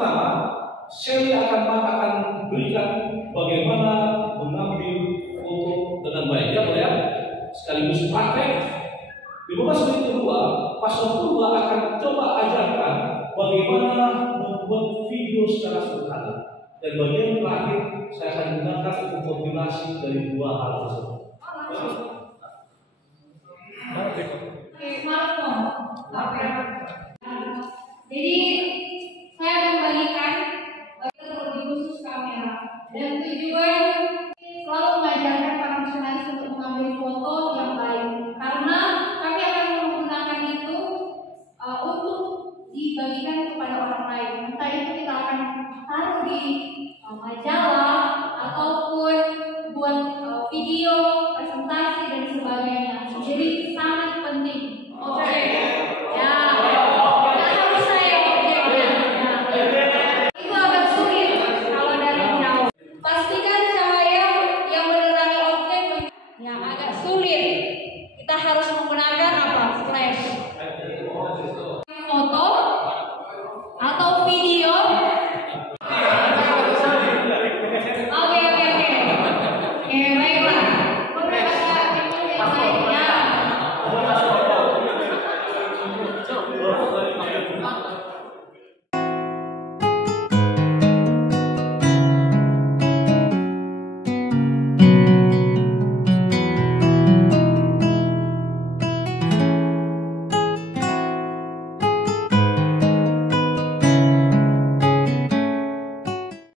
pertama, Shelly akan berikan bagaimana mengambil foto dengan baik. Ya boleh ya? Sekaligus praktek. Di 15 menit kedua, Pastor Purba akan coba ajarkan bagaimana membuat video secara sederhana. Dan bagian terakhir, saya akan gunakan untuk kompilasi dari dua hal tersebut. Jadi saya akan bagikan lebih khusus kamera dan tujuan selalu mengajarkan para misionaris untuk mengambil foto yang baik, karena kami akan menggunakan itu untuk dibagikan kepada orang lain. Entah itu kita akan taruh di majalah